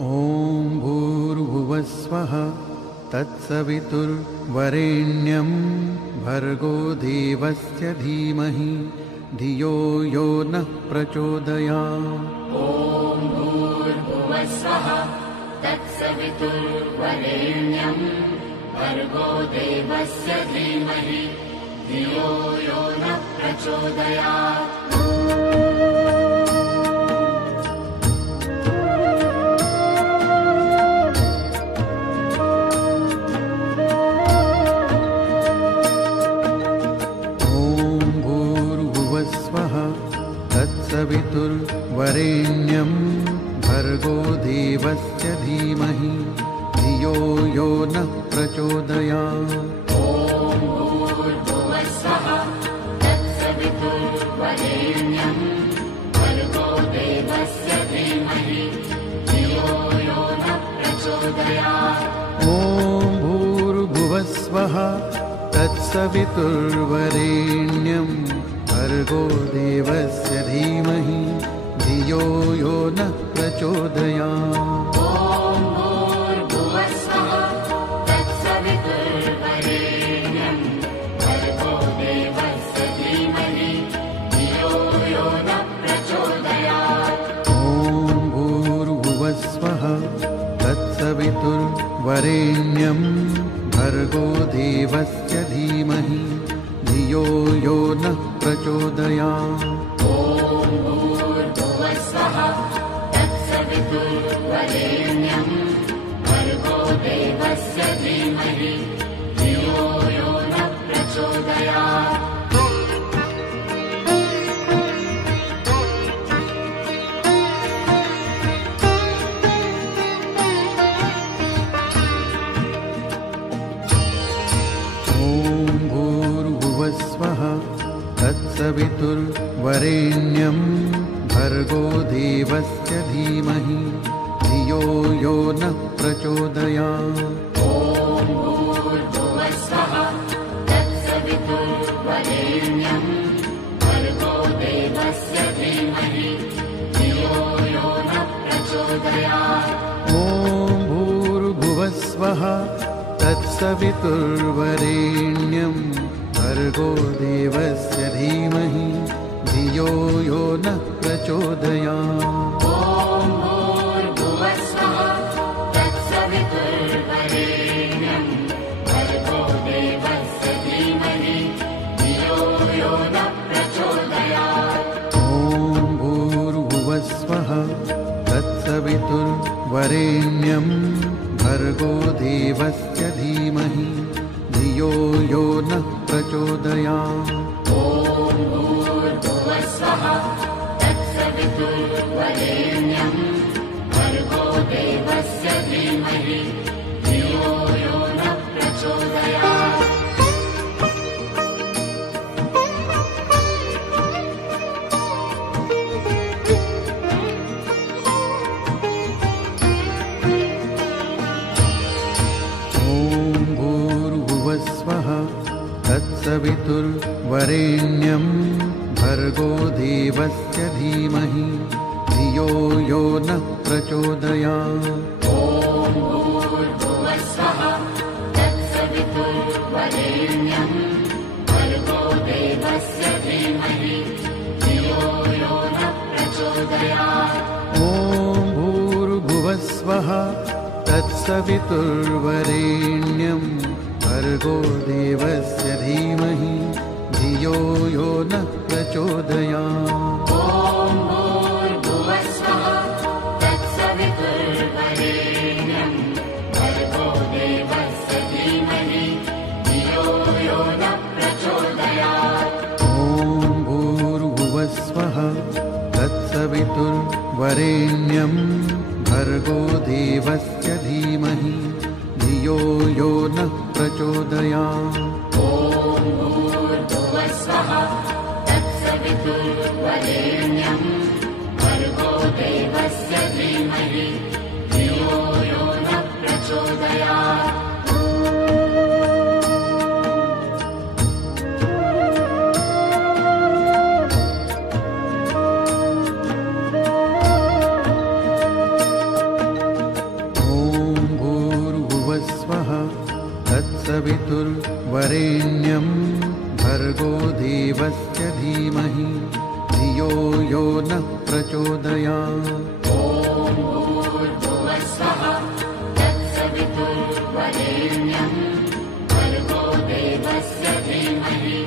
ॐ भूर्भुवस्वः तत्सवितुर्वरेण्यं भर्गो देवस्य धीमहि धियो यो नः प्रचोदयात्। ॐ भूर्भुवस्वः तत्सवितुर्वरेण्यं भर्गो देवस्य धीमहि धियो यो नः प्रचोदयात्। तत्सवितुर्वरेण्यं भर्गो देवस्य धीमहि धियो यो नः प्रचोदयात्। ॐ भूर्भुवस्वः तत्सवितुर्वरेण्यं भर्गो देवस्य धीमहि धियो यो नः प्रचोदयात्। ॐ भूर्भुवस्वः तत्सवितुर्वरेण्यं भर्गो देवस्य धीमहि धियो यो नः प्रचोदयात्। ॐ भूर्भुवस्वः तत्सवितुर्वरेण्यं भर्गो देवस्य धीमहि धियो यो नः प्रचोदयात्। ॐ भूर्भुवस्वः तत्सवितुर्वरेण्यं भर्गो देवस्य धीमहि धियो यो नः प्रचोदयात्। ॐ भूर्भुवस्वः तत्सवितुर्वरेण्यं भर्गो देवस्य धीमहि धियो यो नः प्रचोदयात्। तत्सवितुर्वरेण्यं भर्गो देवस्य धीमहि धियो यो नः प्रचोदयात्। ॐ भूर्भुवस्वः तत्सवितुर्वरेण्यं भर्गो देवस्य धीमहि धियो यो नः प्रचोदयात्। ॐ भूर्भुवस्वः तत्सवितुर्वरेण्यं भर्गो देवस्य धीमहि धियो यो नः प्रचोदयात्। ॐ भूर्भुवस्वः तत्सवितुर्वरेण्यं भर्गो देवस्य धीमहि धियो यो नः प्रचोदयात्। ॐ भूर्भुवस्वः तत्सवितुर्वरेण्यं भर्गो देवस्य धीमहि धियो यो नः प्रचोदयात्। ॐ भूर्भुवस्वः तत्सवितुर्वरेण्यं भर्गो देवस्य धीमहि धियो यो नः प्रचोदयात्। तत्सवितुर्वरेण्यं भर्गो देवस्य धीमहि धियो यो नः प्रचोदयात्। ॐ भूर्भुवस्वः तत्सवितुर्वरेण्यं भर्गो देवस्य धीमहि धियो यो नः प्रचोदयात्। ॐ भूर्भुवस्वः तत्सवितुर्वरेण्यं भर्गो देवस्य धीमहि धियो यो नः प्रचोदयात्। ॐ भूर्भुवस्वः तत्सवितुर्वरेण्यं भर्गो देवस्य धीमहि धियो यो नः प्रचोदयात्। ॐ भूर्भुवस्वः तत्सवितुर्वरेण्यं भर्गो देवस्य धीमहि धियो यो नः प्रचोदयात्। ॐ भूर्भुवस्वः तत्सवितुर्वरेण्यं भर्गो देवस्य धीमहि धियो यो नः प्रचोदयात्। भर्गो देवस्य धीमहि धियो यो नः प्रचोदयात्। ॐ भूर्भुवस्सुवः तत्सवितुर्वरेण्यं भर्गो देवस्य धीमहि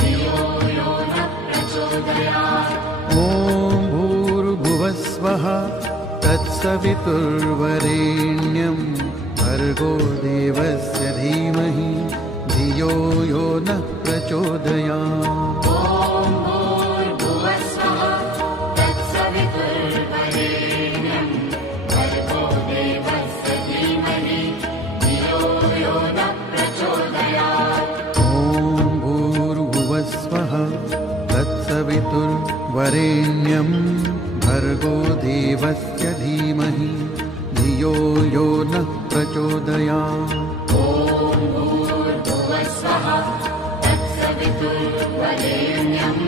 धियो यो नः प्रचोदयात्। ॐ भूर्भुवस्सुवः तत्सवितुर्वरेण्यं भर्गो देवस्य धीमहि धियो यो नः प्रचोदयात्। ॐ भूर्भुवस्सुवः तत्सवितुर्वरेण्यं भर्गो देवस्य धीमहि धियो यो नः प्रचोदयात्। ॐ भूर्भुवस्सुवः तत्सवितुर्वरेण्यं भर्गो देवस्य धीमहि धियो यो नः प्रचोदयात्। ॐ भूर्भुवस्सुवः तत्सवितुर्वरेण्यं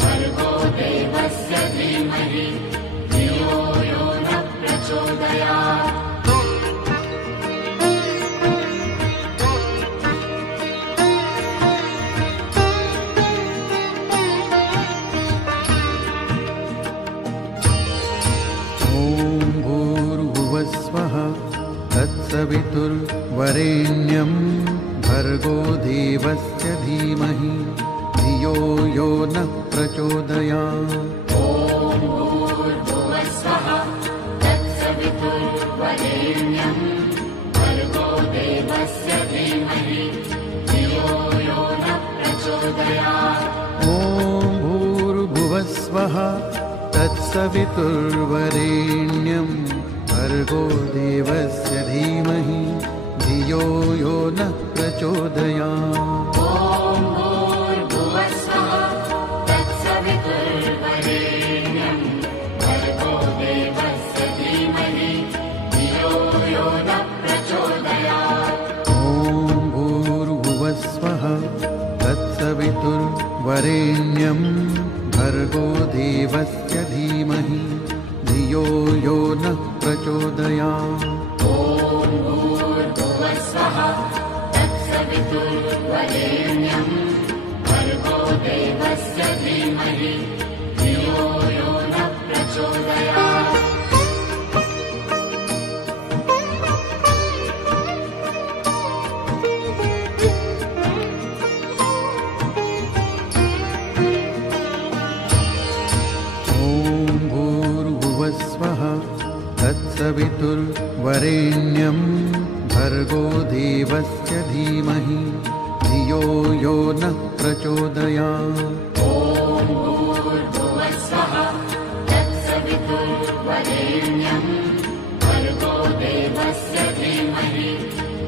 भर्गो देवस्य धीमहि धियो यो नः प्रचोदयात्। तत्सवितुर्वरेण्यं भर्गो देवस्य धीमहि धियो यो नः प्रचोदयात्। ॐ भूर्भुवस्सुवः तत्सवितुर्वरेण्यं भर्गो देवस्य धीमहि धियो यो नः प्रचोदयात्। ॐ भूर्भुवस्सुवः तत्सवितुर्वरेण्यं भर्गो देवस्य धीमहि धियो यो नः प्रचोदयात्। ॐ भूर्भुवस्सुवः तत्सवितुर्वरेण्यं भर्गो देवस्य धीमहि धियो यो नः प्रचोदयात्। ॐ भूर्भुवस्सुवः तत्सवितुर्वरेण्यं भर्गो देवस्य धीमहि धियो यो नः प्रचोदयात्। ॐ भूर्भुवस्सुवः तत्सवितुर्वरेण्यं भर्गो देवस्य धीमहि धियो यो नः प्रचोदयात्। तत्सवितुर्वरेण्यं भर्गो देवस्य धीमहि धियो यो नः प्रचोदयात्। ॐ भूर्भुवस्सुवः तत्सवितुर्वरेण्यं भर्गो देवस्य धीमहि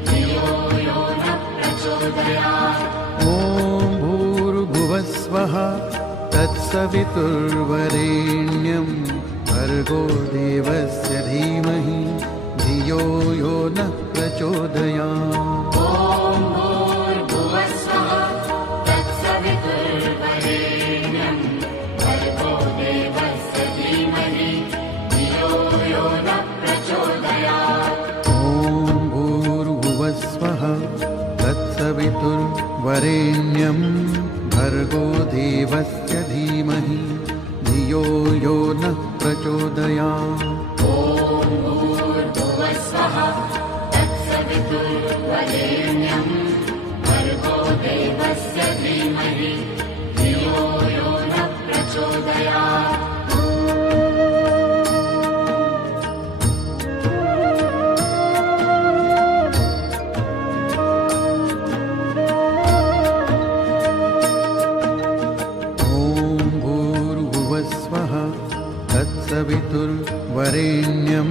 धियो यो नः प्रचोदयात्। ॐ भूर्भुवस्सुवः तत्सवितुर्वरेण्यं भर्गो देवस्य धीमहि धियो यो नः प्रचोदयात्। ॐ भूर्भुवस्सुवः तत्सवितुर्वरेण्यं भर्गो देवस्य धीमहि धियो यो नः प्रचोदयात्। ॐ भूर्भुवस्सुवः तत्सवितुर्वरेण्यं भर्गो देवस्य धीमहि धियो यो नः प्रचोदयात्। ॐ भूर्भुवस्सुवः तत्सवितुर्वरेण्यं भर्गो देवस्य धीमहि धियो यो नः प्रचोदयात्। तत्सवितुर्वरेण्यं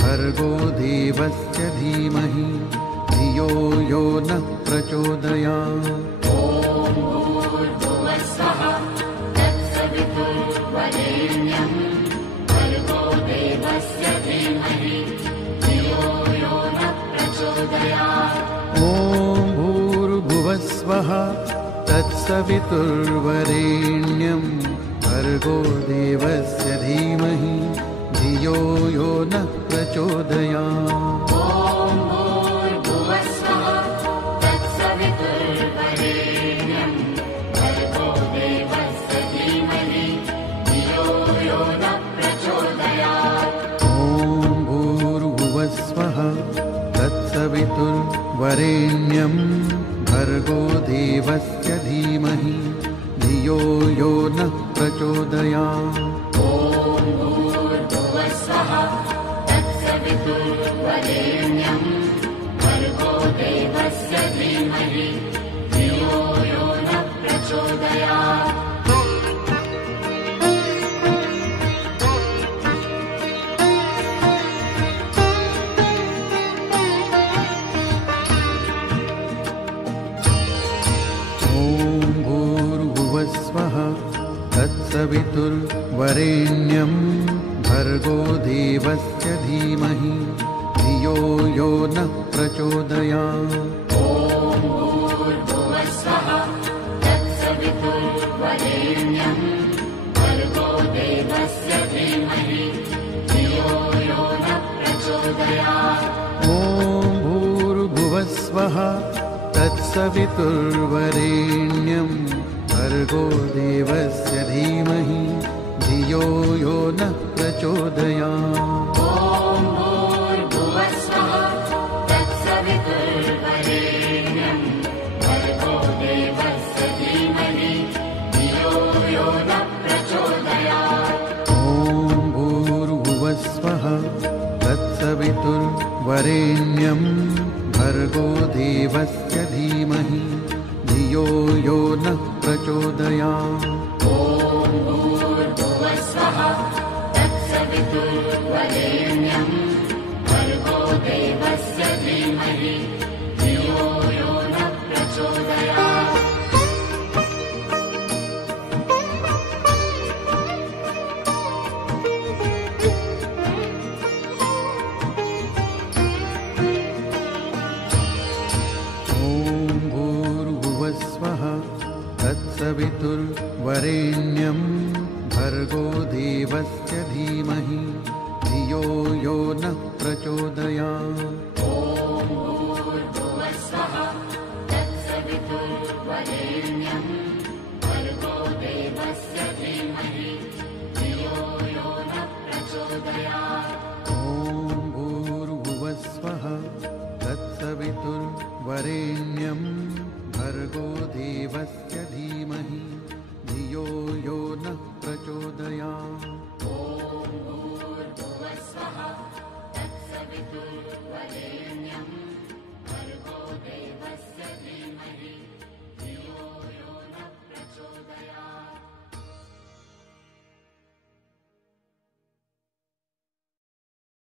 भर्गो देवस्य धीमहि धियो यो नः प्रचोदयात्। ॐ भूर्भुवस्सुवः तत्सवितुर्वरेण्यं भर्गो देवस्य धीमहि धियो यो नः प्रचोदयात्। ॐ भूर्भुवस्सुवः तत्सवितुर्वरेण्यं भर्गो देवस्य धीमहि धियो यो नः प्रचोदयात्। ॐ भूर्भुवस्सुवः तत्सवितुर्वरेण्यं देवस्य धीमहि धियो यो नः प्रचोदयात्। ॐ भूर्भुवस्वः तत्सवितुर्वरेण्यं भर्गो देवस्य धीमहि धियो यो नः प्रचोदयात्। तत्सवितुर्वरेण्यं भर्गो देवस्य धीमहि धियो यो नः प्रचोदयात्। ॐ भूर्भुवस्वः तत्सवितुर्वरेण्यं भर्गो देवस्य धीमहि धियो यो नः प्रचोदयात्। ॐ भूर्भुवस्वः तत्सवितुर्वरेण्यं भर्गो देवस्य धीमहि धियो यो नः प्रचोदयात्। ॐ भूर्भुवस्वः तत्सवितुर्वरेण्यं भर्गो देवस्य धीमहि धियो यो नः प्रचोदयात्। ॐ भूर्भुवस्वः तत्सवितुर्वरेण्यं भर्गो देवस्य धीमहि धियो यो नः प्रचोदयात्। ॐ भूर्भुवस्वः तत्सवितुर्वरेण्यं भर्गो देवस्य धीमहि धियो यो नः प्रचोदयात्। तत्सवितुर्वरेण्यं भर्गो देवस्य धीमहि धियो यो नः प्रचोदयात्।